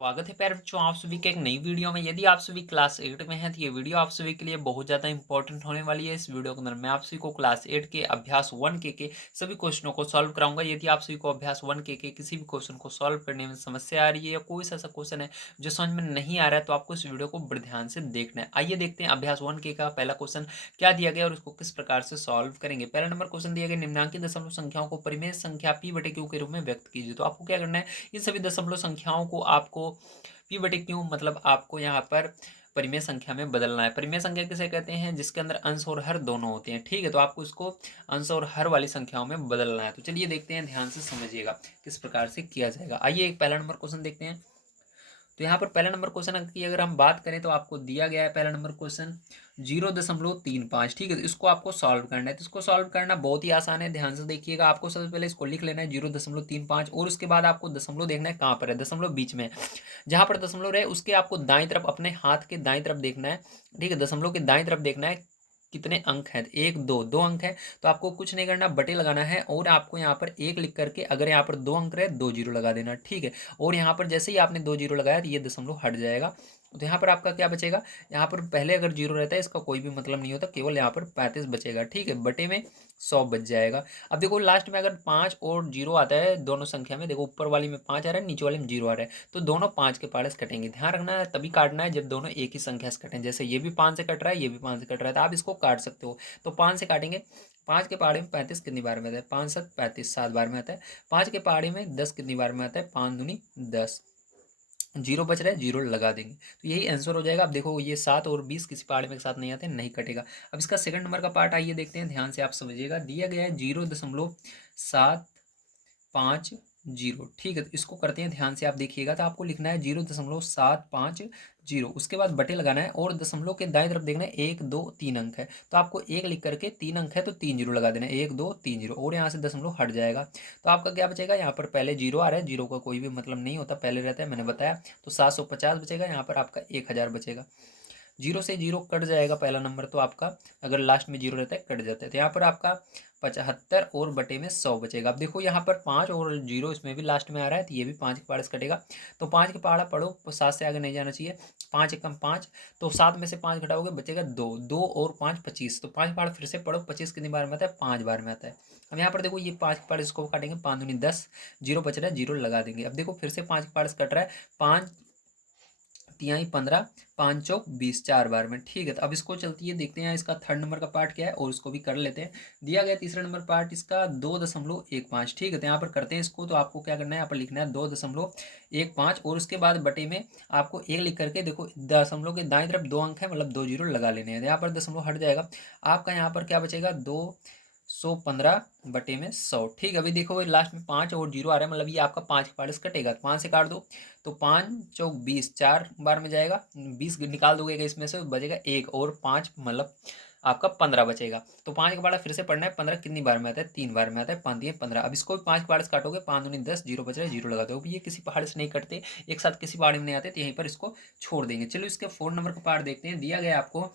स्वागत है प्यारे बच्चों आप सभी के एक नई वीडियो में। यदि आप सभी क्लास 8 में हैं तो ये वीडियो आप सभी के लिए बहुत ज़्यादा इंपॉर्टेंट होने वाली है। इस वीडियो के अंदर मैं आप सभी को क्लास 8 के अभ्यास 1 के सभी क्वेश्चनों को सॉल्व कराऊंगा। यदि आप सभी को अभ्यास 1 के किसी भी क्वेश्चन को सॉल्व करने में समस्या आ रही है या कोई सा ऐसा क्वेश्चन है जो समझ में नहीं आ रहा है तो आपको इस वीडियो को बड़े ध्यान से देखना है। आइए देखते हैं अभ्यास 1 के का पहला क्वेश्चन क्या दिया गया और उसको किस प्रकार से सॉल्व करेंगे। पहला नंबर क्वेश्चन दिया गया, निम्नांकित दशमलव संख्याओं को परिमेय संख्या पी बटे क्यू के रूप में व्यक्त कीजिए। तो आपको क्या करना है, इन सभी दशमलव संख्याओं को आपको पी बटे क्यू मतलब आपको यहाँ पर परिमेय संख्या में बदलना है। परिमेय संख्या किसे कहते हैं, जिसके अंदर अंश और हर दोनों होते हैं। ठीक है, तो आपको इसको अंश और हर वाली संख्याओं में बदलना है। तो चलिए देखते हैं, ध्यान से समझिएगा किस प्रकार से किया जाएगा। आइए एक पहला नंबर क्वेश्चन देखते हैं। तो यहाँ पर पहला नंबर क्वेश्चन की अगर हम बात करें तो आपको दिया गया है पहला नंबर क्वेश्चन 0.35। ठीक है, तो इसको आपको सॉल्व करना है। तो इसको सॉल्व करना बहुत ही आसान है, ध्यान से देखिएगा। आपको सबसे पहले इसको लिख लेना है 0.35 और उसके बाद आपको दशमलव देखना है कहाँ पर है, दशमलव बीच में। जहां पर दशमलव रहे उसके आपको दाईं तरफ, अपने हाथ के दाईं तरफ देखना है। ठीक है, दशमलव के दाईं तरफ देखना है कितने अंक हैं, एक दो, दो अंक है। तो आपको कुछ नहीं करना, बटे लगाना है और आपको यहाँ पर एक लिख करके, अगर यहाँ पर दो अंक रहे दो जीरो लगा देना। ठीक है, और यहाँ पर जैसे ही आपने दो जीरो लगाया तो ये दशमलव हट जाएगा। तो यहाँ पर आपका क्या बचेगा, यहाँ पर पहले अगर जीरो रहता है इसका कोई भी मतलब नहीं होता, केवल यहाँ पर 35 बचेगा। ठीक है, बटे में 100 बच जाएगा। अब देखो लास्ट में अगर 5 और जीरो आता है दोनों संख्या में, देखो ऊपर वाली में 5 आ रहा है, नीचे वाली में जीरो आ रहा है, तो दोनों 5 के पाड़े से कटेंगे। ध्यान रखना है तभी काटना है जब दोनों एक ही संख्या से कटें। जैसे ये भी 5 से कट रहा है, ये भी 5 से कट रहा है, तो आप इसको काट सकते हो। तो 5 से काटेंगे, 5 के पहाड़े में 35 कितनी बार में आता है, 5 7 35, 7 बार में आता है। 5 के पहाड़े में 10 कितनी बार में आता है, 5 दूनी 10। जीरो बच रहा है, जीरो लगा देंगे तो यही आंसर हो जाएगा। अब देखो ये 7 और 20 किसी पहाड़ में एक साथ नहीं आते, नहीं कटेगा। अब इसका सेकंड नंबर का पार्ट आइए देखते हैं, ध्यान से आप समझिएगा। दिया गया है 0.750। ठीक है, तो इसको करते हैं, ध्यान से आप देखिएगा। तो आपको लिखना है 0.750, उसके बाद बटे लगाना है और दशमलव के दाएं तरफ देखना है एक दो तीन अंक है, तो आपको एक लिख करके तीन अंक है तो तीन जीरो लगा देना है, एक दो तीन जीरो, और यहाँ से दशमलव हट जाएगा। तो आपका क्या बचेगा, यहाँ पर पहले जीरो आ रहा है, जीरो का कोई भी मतलब नहीं होता, पहले रहता है, मैंने बताया। तो 750 बचेगा, यहाँ पर आपका 1000 बचेगा। जीरो से जीरो कट जाएगा पहला नंबर, तो आपका अगर लास्ट में जीरो रहता है कट जाता है। तो यहाँ पर आपका 75 और बटे में 100 बचेगा। अब देखो यहाँ पर 5 और जीरो इसमें भी लास्ट में आ रहा है, तो ये भी 5 के पहाड़े से कटेगा। तो 5 के पहाड़ा पढ़ो, 7 से आगे नहीं जाना चाहिए। 5 एकम 5, तो 7 में से 5 घटाओगे बचेगा 2, 2 और 5 25। तो 5 पहाड़ फिर से पढ़ो, 25 कितनी बार में आता है, 5 बार में आता है। अब यहाँ पर देखो ये 5 के पहाड़े इसको काटेंगे, 5 दूनी 10, जीरो बच रहा है, जीरो लगा देंगे। अब देखो फिर से 5 के पहाड़े से कट रहा है, 5 तिहाई 15, 5 चौक 20, 4 बार में। ठीक है, तो अब इसको चलती है देखते हैं इसका थर्ड नंबर का पार्ट क्या है और उसको भी कर लेते हैं। दिया गया तीसरा नंबर पार्ट इसका 2.15। ठीक है, तो यहाँ पर करते हैं इसको। तो आपको क्या करना है, यहाँ पर लिखना है 2.15 और उसके बाद बटे में आपको एक लिख करके, देखो दशमलव के दाएं तरफ दो अंक है मतलब दो जीरो लगा लेने हैं, यहाँ पर दशमलव हट जाएगा। आपका यहाँ पर क्या बचेगा, 215 बटे में 100। ठीक है, अभी देखो लास्ट में 5 और जीरो आ रहा है, मतलब ये आपका 5 के पार्ट से कटेगा, 5 से काट दो तो 5 चौक 20, 4 बार में जाएगा, 20 निकाल दोगे इसमें से बचेगा एक, और 5 मतलब आपका 15 बचेगा। तो 5 के पहाड़ा फिर से पढ़ना है, 15 कितनी बार में आता है, 3 बार में आता है, 5 दिए 15। अब इसको भी 5 के पहाड़े से काटोगे, 5 दूनी 10, जीरो बच रहा है, जीरो लगा दो। ये किसी पहाड़ से नहीं कटते, एक साथ किसी पहाड़ में नहीं आते, तो यहीं पर इसको छोड़ देंगे। चलो इसके 4 नंबर का पार्ट देखते हैं। दिया गया आपको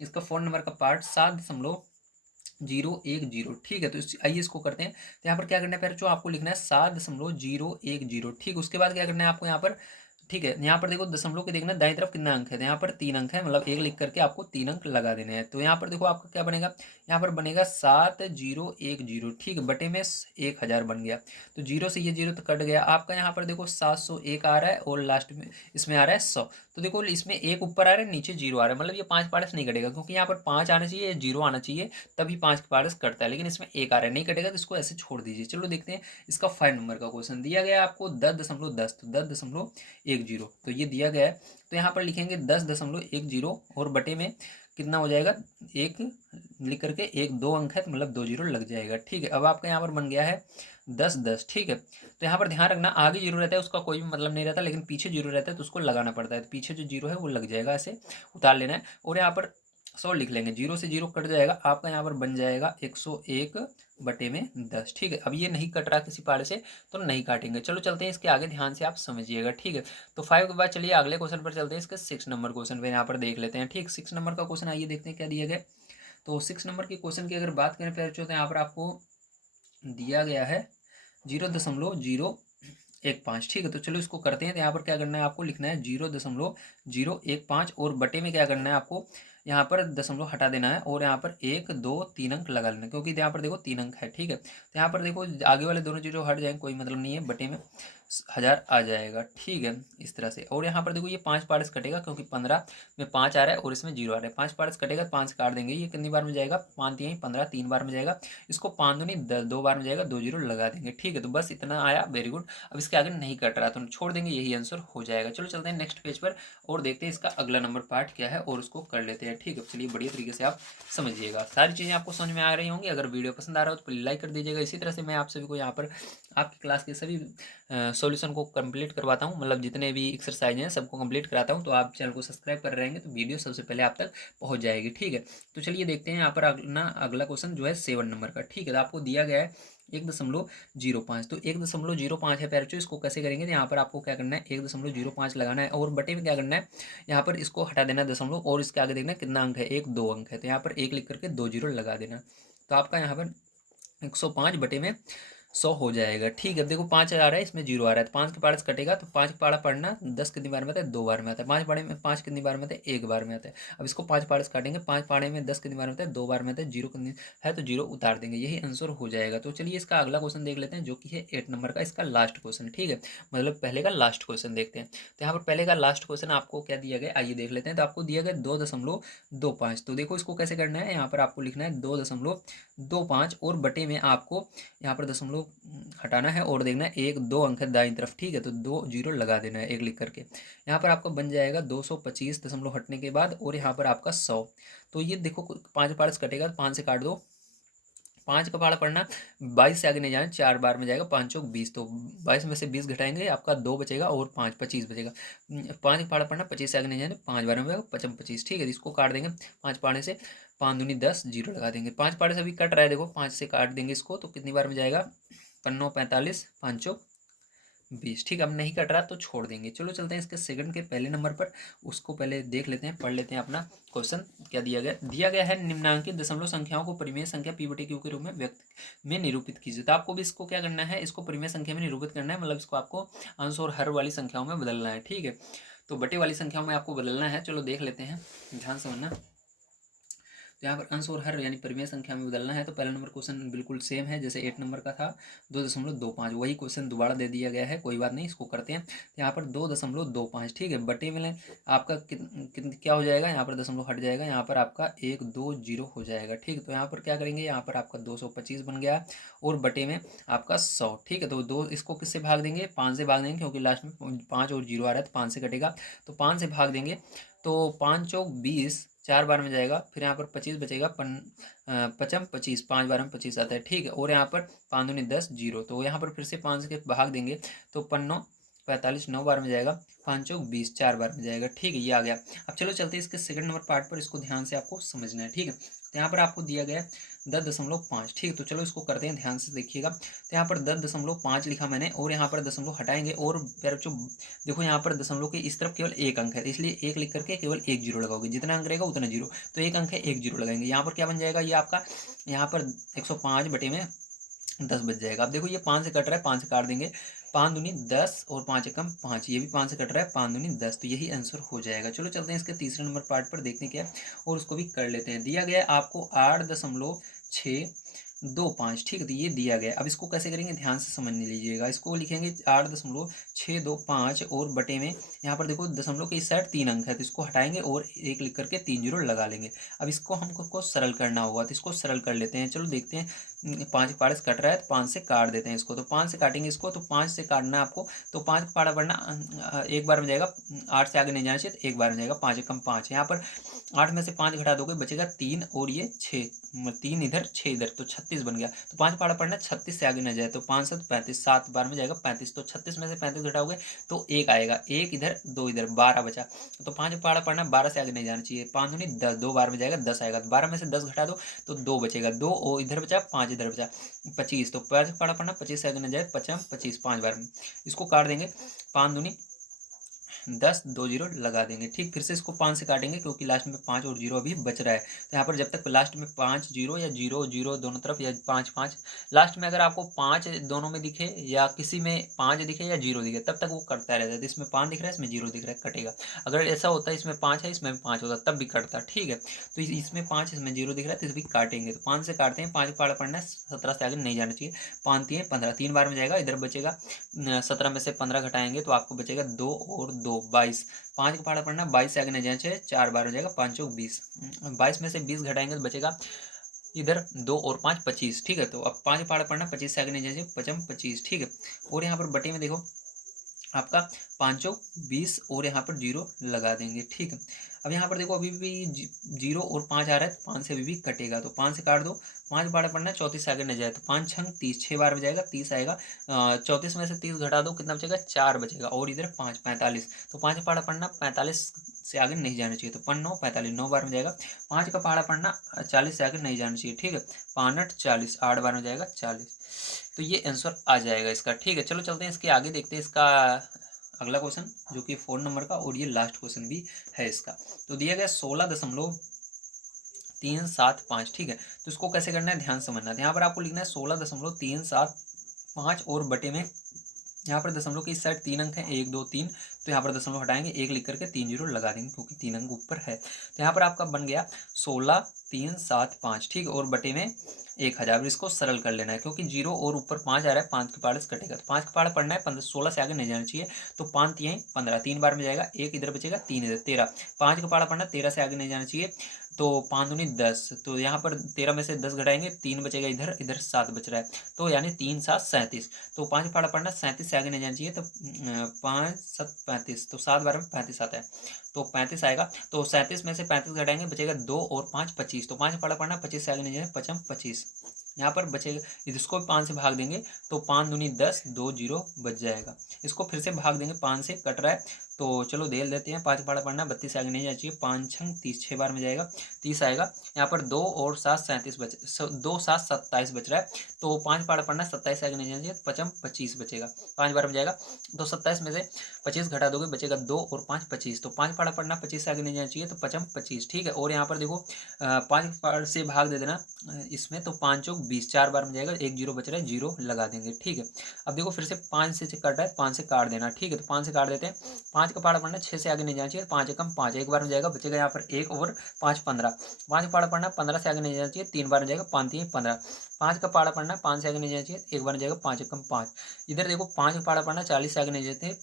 इसका 4 नंबर का पार्ट 7.010। ठीक है, तो आइए इसको करते हैं। तो यहाँ पर क्या करना है, पहले जो आपको लिखना है 7.010। ठीक, उसके बाद क्या करना है आपको यहाँ पर, ठीक है, यहाँ पर देखो दशमलव के देखना दाईं तरफ कितना अंक है, तो यहाँ पर 3 अंक है, मतलब एक लिख करके आपको 3 अंक लगा देने हैं। तो यहाँ पर देखो आपका क्या बनेगा, यहाँ पर बनेगा 7.010। ठीक है, बटे में 1000 बन गया। तो जीरो से ये जीरो तो कट गया। आपका यहाँ पर देखो 701 आ रहा है और लास्ट में इसमें आ रहा है 100। तो देखो इसमें एक ऊपर आ रहा है, नीचे जीरो आ रहा है, मतलब ये 5 पार्ट्स नहीं कटेगा, क्योंकि यहाँ पर 5 आना चाहिए, जीरो आना चाहिए, तभी 5 के पार्ट्स कटता है, लेकिन इसमें एक आ रहा है, नहीं कटेगा, तो इसको ऐसे छोड़ दीजिए। चलो देखते हैं इसका 5 नंबर का क्वेश्चन। दिया गया है आपको 10.10, तो 10.10, तो ये दिया गया है। तो यहाँ पर लिखेंगे 10.10 और बटे में कितना हो जाएगा, एक लिख करके एक दो अंक है, तो मतलब दो जीरो लग जाएगा। ठीक है, अब आपका यहाँ पर बन गया है 10.10। ठीक है, तो यहाँ पर ध्यान रखना, आगे जीरो रहता है उसका कोई भी मतलब नहीं रहता, लेकिन पीछे जीरो रहता है तो उसको लगाना पड़ता है। तो पीछे जो जीरो है वो लग जाएगा, ऐसे उतार लेना है और यहाँ पर 100 लिख लेंगे, जीरो से जीरो कट जाएगा। आपका यहाँ पर बन जाएगा 101 बटे में 10। ठीक है, अब ये नहीं कट रहा किसी पार्ट से, तो नहीं काटेंगे। चलो चलते हैं इसके आगे, ध्यान से आप समझिएगा। ठीक है, तो 5 के बाद चलिए अगले क्वेश्चन पर चलते हैं, इसके 6 नंबर क्वेश्चन पे यहाँ पर देख लेते हैं। ठीक, 6 नंबर का क्वेश्चन आइए देखते हैं क्या दिया गया। तो 6 नंबर के क्वेश्चन की अगर बात करें, तो यहाँ पर आपको दिया गया है 0.0 0.015। ठीक है, तो चलो इसको करते हैं। तो यहाँ पर क्या करना है, आपको लिखना है 0.015 और बटे में क्या करना है, आपको यहाँ पर दशमलव हटा देना है और यहाँ पर 1 2 3 अंक लगा लेना है, क्योंकि यहाँ पर देखो 3 अंक है। ठीक है, तो यहाँ पर देखो आगे वाले दोनों जीरो हट जाएंगे, कोई मतलब नहीं है, बटे में 1000 आ जाएगा। ठीक है, इस तरह से। और यहाँ पर देखो ये 5 पार्ट्स कटेगा, क्योंकि 15 में 5 आ रहा है और इसमें 0 आ रहा है। 5 पार्ट्स कटेगा, 5 काट देंगे। ये कितनी बार में जाएगा, 5 3 15, 3 बार में जाएगा। इसको 5 दूनी 10, 2 बार में जाएगा, 2 जीरो लगा देंगे। ठीक है, तो बस इतना आया, वेरी गुड। अब इसके आगे नहीं कट रहा तो छोड़ देंगे, यही आंसर हो जाएगा। चलो चलते हैं नेक्स्ट पेज पर और देखते हैं इसका अगला नंबर पार्ट क्या है और उसको कर लेते हैं। ठीक है, चलिए बढ़िया तरीके से आप समझिएगा, सारी चीज़ें आपको समझ में आ रही होंगी। अगर वीडियो पसंद आ रहा हो तो प्लीज़ लाइक कर दीजिएगा। इसी तरह से मैं आप सभी को यहाँ पर आपकी क्लास के सभी सॉल्यूशन को कंप्लीट करवाता हूँ, मतलब जितने भी एक्सरसाइज हैं सबको कंप्लीट कराता हूँ। तो आप चैनल को सब्सक्राइब कर रहेंगे तो वीडियो सबसे पहले आप तक पहुँच जाएगी। ठीक है, तो चलिए देखते हैं यहाँ पर अगला क्वेश्चन जो है 7 नंबर का। ठीक है, तो आपको दिया गया है 1.05। तो 1.05 है प्यारे बच्चों, इसको कैसे करेंगे, तो यहाँ पर आपको क्या करना है, 1.05 लगाना है और बटे में क्या करना है, यहाँ पर इसको हटा देना दशमलव और इसके आगे देखना कितना अंक है, 1 2 अंक है। तो यहाँ पर 1 लिख करके 2 जीरो लगा देना। तो आपका यहाँ पर 105 बटे में 100 हो जाएगा। ठीक है, अब देखो 5 आ रहा है, इसमें 0 आ रहा है, तो 5 के पारा से कटेगा। तो 5 पारा पढ़ना 10 कितनी बार में आता है, 2 बार में आता है। 5 पारे में 5 कितनी बार में आता है, 1 बार में आता है। अब इसको 5 पारे से काटेंगे, 5 पारे में 10 कितनी बार में आता है, 2 बार में आता है। 0 कितनी है तो 0 उतार देंगे, यही आंसर हो जाएगा। तो चलिए इसका अगला क्वेश्चन देख लेते हैं, जो कि है 8 नंबर का, इसका लास्ट क्वेश्चन। ठीक है, मतलब पहले का लास्ट क्वेश्चन देखते हैं। तो यहाँ पर पहले का लास्ट क्वेश्चन आपको क्या दिया गया, आइए देख लेते हैं। तो आपको दिया गया 2.25। तो देखो इसको कैसे करना है, यहाँ पर आपको लिखना है 2.25 और बटे में आपको यहाँ पर दशमलव हटाना है और देखना है 1 2 अंक है दाईं तरफ। ठीक है, तो 2 जीरो लगा देना है 1 लिख करके। यहाँ पर आपका बन जाएगा 225 दशमलव हटने के बाद और यहाँ पर आपका 100। तो ये देखो 5 पार्ट्स कटेगा, 5 से काट दो, 5 का पहाड़ा पढ़ना, 22 से आगे नहीं जाना, 4 बार में जाएगा, 5 चौक 20। तो 22 में से 20 घटाएंगे, आपका 2 बचेगा और 5 25 बचेगा। 5 का पहाड़ा पढ़ना, 25 से आगे नहीं जाना, 5 बार में जाएगा, 55 25। ठीक है, इसको काट देंगे 5 पाड़े से, 5 दूनी 10 जीरो लगा देंगे। 5 पाड़े से अभी कट रहा है, देखो 5 से काट देंगे इसको, तो कितनी बार में जाएगा, 5 45, 5 चौक 20। ठीक है, अब नहीं कट रहा तो छोड़ देंगे। चलो चलते हैं इसके सेकंड के पहले नंबर पर, उसको पहले देख लेते हैं, पढ़ लेते हैं अपना क्वेश्चन। क्या दिया गया है, निम्नांकित दशमलव संख्याओं को परिमेय संख्या p बटे q के रूप में व्यक्त में निरूपित कीजिए। तो आपको भी इसको क्या करना है, इसको परिमेय संख्या में निरूपित करना है, मतलब इसको आपको अंश और हर वाली संख्याओं में बदलना है। ठीक है, तो बटे वाली संख्याओं में आपको बदलना है। चलो देख लेते हैं, ध्यान से समझना। तो यहाँ पर अंश और हर यानी परिमेय संख्या में बदलना है। तो पहला नंबर क्वेश्चन बिल्कुल सेम है जैसे 8 नंबर का था, 2.25। वही क्वेश्चन दोबारा दे दिया गया है, कोई बात नहीं, इसको करते हैं। तो यहाँ पर 2.25। ठीक है, बटे में आपका क्या हो जाएगा, यहाँ पर दशमलव हट जाएगा, यहाँ पर आपका 1 2 0 हो जाएगा। ठीक है, तो यहाँ पर क्या करेंगे, यहाँ पर आपका 225 बन गया और बटे में आपका 100। ठीक है, तो दो इसको किससे भाग देंगे, 5 से भाग देंगे, क्योंकि लास्ट में 5 और 0 आ रहा है तो 5 से कटेगा, तो 5 से भाग देंगे। तो 5 चौक 20, 4 बार में जाएगा, फिर यहाँ पर 25 बचेगा, 55 25, 5 बार में 25 आता है। ठीक है, और यहाँ पर 5 दूनी 10 जीरो, तो यहाँ पर फिर से 5 के भाग देंगे, तो 5 45, 9 बार में जाएगा, 5 चौक 20, 4 बार में जाएगा। ठीक है, ये आ गया। अब चलो चलते हैं इसके सेकंड नंबर पार्ट पर, इसको ध्यान से आपको समझना है। ठीक है, तो यहाँ पर आपको दिया गया 10.5। ठीक है, तो चलो इसको करते हैं, ध्यान से देखिएगा। तो यहाँ पर 10.5 लिखा मैंने और यहाँ पर दशमलव हटाएंगे और फिर जो देखो यहाँ पर दशमलव के इस तरफ केवल 1 अंक है, इसलिए 1 लिख करके केवल 1 जीरो लगाओगे, जितना अंक रहेगा उतना जीरो। तो 1 अंक है, 1 जीरो लगाएंगे। यहाँ पर क्या बन जाएगा, ये आपका यहाँ पर 105 बटे में 10 बच जाएगा। अब देखो ये 5 से कट रहा है, 5 से काट देंगे, 5 दूनी 10 और 5 एकम 5, ये भी 5 से कट रहा है, 5 दूनी 10, तो यही आंसर हो जाएगा। चलो चलते हैं इसके तीसरे नंबर पार्ट पर, देखते हैं क्या है और उसको भी कर लेते हैं। दिया गया है आपको 8.625। ठीक है, तो ये दिया गया। अब इसको कैसे करेंगे, ध्यान से समझ लीजिएगा। इसको लिखेंगे 8.625 और बटे में यहाँ पर देखो दशमलव के इस साइड 3 अंक है, तो इसको हटाएंगे और 1 लिख करके 3 जीरो लगा लेंगे। अब इसको हमको सरल करना होगा, तो इसको सरल कर लेते हैं। चलो देखते हैं, 5 पाड़े से कट रहा है तो 5 से काट देते हैं इसको। तो 5 से काटेंगे इसको, तो 5 से काटना है आपको, तो 5 का पाड़ा बढ़ना 1 बार में जाएगा, 8 से आगे नहीं जाना चाहिए, तो 1 बार में जाएगा, 5 एकम 5। यहाँ पर 8 में से 5 घटा दोगे, बचेगा 3 और ये 6, 3 इधर 6 इधर, तो 36 बन गया। तो 5 पाड़ा पढ़ना 36 से आगे ना जाए, तो 5 7 35, 7 बार में जाएगा 35, तो 36 में से 35 घटाओगे तो 1 आएगा, 1 इधर 2 इधर, 12 बचा। तो 5 पाड़ा पढ़ना 12 से आगे नहीं जाना चाहिए, 5 दूनी 10, 2 बार में जाएगा 10 आएगा, 12 में से 10 घटा दो तो 2 बचेगा, 2 और इधर बचा, 5 इधर बचा, 25। तो 5 पाड़ा पढ़ना 25 से आगे ना जाए, 55 25, 5 बार में इसको काट देंगे, 5 दूनी 10 2 जीरो लगा देंगे। ठीक, फिर से इसको 5 से काटेंगे क्योंकि लास्ट में 5 और जीरो अभी बच रहा है। तो यहाँ पर जब तक लास्ट में 5 जीरो या जीरो जीरो दोनों तरफ या 5 5 लास्ट में अगर आपको 5 दोनों में दिखे या किसी में 5 दिखे या जीरो दिखे तब तक वो कटता रहता है। तो इसमें 5 दिख रहा है, इसमें जीरो दिख रहा है, कटेगा। अगर ऐसा होता है इसमें 5 है इसमें 5 होता तब भी कटता। ठीक है, तो इसमें 5 इसमें जीरो दिख रहा है तो इसे भी काटेंगे। तो 5 से काटते हैं, 5 का पाड़ा पड़ना है, 17 से आगे नहीं जाना चाहिए। 5 3 15, 3 बार में जाएगा, इधर बचेगा 17 में से 15 घटाएंगे तो आपको बचेगा 2 और 2 22। 5 का पहाड़ा पड़ना, 22 से आगे नहीं जाना चाहिए, 4 बार हो जाएगा, 5 चौक 20। 22 में से 20 घटाएंगे तो बचेगा इधर 2 और 5 25। ठीक है, तो अब 5 पहाड़ा पड़ना, 25 से आगे नहीं जाना चाहिए, 55 25। ठीक है, और यहाँ पर बटे में देखो आपका 5 चौक 20 और यहाँ पर जीरो लगा देंगे। ठीक है, अब यहाँ पर देखो अभी भी जीरो और 5 आ रहा है तो 5 से अभी भी कटेगा, तो 5 से काट दो। 5 बार पढ़ना है, 34 से आगे न जाए तो 5 छंग 30, 6 बार में जाएगा, 30 आएगा। 34 में से 30 घटा दो, कितना बचेगा, 4 बचेगा, और इधर 5 45। तो 5 पहाड़ा पढ़ना, 45 से आगे नहीं जाना चाहिए, तो 5 9 45, 9 बार में जाएगा। 5 का पहाड़ा पढ़ना, 40 से आगे नहीं जाना चाहिए। ठीक है, 5 8 40, 8 बार में जाएगा 40। तो ये आंसर आ जाएगा इसका। ठीक है, चलो चलते हैं इसके आगे, देखते हैं इसका अगला क्वेश्चन जो कि 4 नंबर का, और ये लास्ट क्वेश्चन भी है इसका। तो दिया गया 16.375। ठीक है, तो इसको कैसे करना है ध्यान समझना है। यहाँ पर आपको लिखना है 16.375 और बटे में यहाँ पर दशमलव के इस साइड 3 अंक हैं, 1 2 3। तो यहाँ पर दशमलव हटाएंगे, 1 लिख करके 3 जीरो लगा देंगे क्योंकि 3 अंक ऊपर है। तो यहाँ पर आपका बन गया 16.375। ठीक, और बटे में 1000। इसको सरल कर लेना है क्योंकि जीरो और ऊपर 5 आ रहा है, 5 के पाड़े से कटेगा, तो 5 का पाड़ा पढ़ना है, 15 16 से आगे नहीं जाना चाहिए। तो 5 3 15, 3 बार में जाएगा, 1 इधर बचेगा, 3 इधर 13। 5 का पाड़ा पढ़ना, 13 से आगे नहीं जाना चाहिए, तो 5 दूनी 10। तो यहाँ पर 13 में से 10 घटाएंगे, 3 बचेगा, इधर इधर 7 बच रहा है, तो यानी 3 7 37। तो 5 पाड़ा पढ़ना, 37 से आगे नहीं जाना चाहिए, तो 5 7 35, तो 7 बार में 35 आता है, तो 35 आएगा। तो 37 में से 35 घटाएंगे, बचेगा 2 और 5 25। तो 5 पाड़ा पढ़ना, 25 से आगे नहीं जाए, 55 25। यहाँ पर बचेगा, इसको 5 से भाग देंगे तो 5 दूनी 10, 2 जीरो बच जाएगा। इसको फिर से भाग देंगे, 5 से कट रहा है, तो चलो देल देते हैं। 5 पाड़ा पढ़ना, 32 से आगे नहीं जाना चाहिए, 5 छंग 30, 6 बार में जाएगा, 30 आएगा। यहाँ पर 2 और 7 37 बच, 2 7 27 बच रहा है, तो 5 पाड़ा पढ़ना, 27 से आगे नहीं जाना चाहिए, 55 25 बचेगा, 5 बार में जाएगा। तो 27 में से 25 घटा दोगे, बचेगा 2 और 5 25। तो 5 पाड़ा पढ़ना, 25 से आगे नहीं जाना चाहिए, तो 55 25। ठीक है, और यहाँ पर देखो 5 पाड़ से भाग दे देना इसमें, तो 5 चौक 20, 4 बार में जाएगा, 1 जीरो बच रहा है, जीरो लगा देंगे। ठीक है, अब देखो फिर से 5 से कट रहा है, 5 से काट देना। ठीक है, तो 5 से काट देते हैं। 5 का पाड़ा पढ़ना, 6 से आगे नहीं जाना चाहिए, 5 एकम 5, 1 बार में जाएगा, बचेगा यहाँ पर 1 और 5 15। 5 का पाड़ा पढ़ना, 15 से आगे नहीं जाना चाहिए, 3 बार में जाएगा, 5 3 15। 5 का पाड़ा पढ़ना, 5 से आगे नहीं जाना चाहिए, 1 बार में जाएगा, 5 एकम 5। इधर देखो 5 का पाड़ा पढ़ना, 40 से आगे नहीं जाते,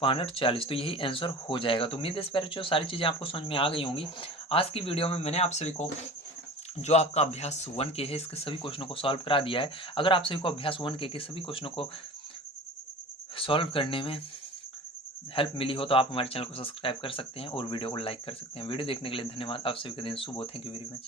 5 8 40। तो यही आंसर हो जाएगा। तो उम्मीद है इस पर जो सारी चीज़ें आपको समझ में आ गई होंगी। आज की वीडियो में मैंने आप सभी को जो आपका अभ्यास 1 के है इसके सभी क्वेश्चनों को सॉल्व करा दिया है। अगर आप सभी को अभ्यास 1 के सभी क्वेश्चनों को सॉल्व करने में हेल्प मिली हो तो आप हमारे चैनल को सब्सक्राइब कर सकते हैं और वीडियो को लाइक कर सकते हैं। वीडियो देखने के लिए धन्यवाद। आप सभी का दिन शुभ हो। Thank you very much.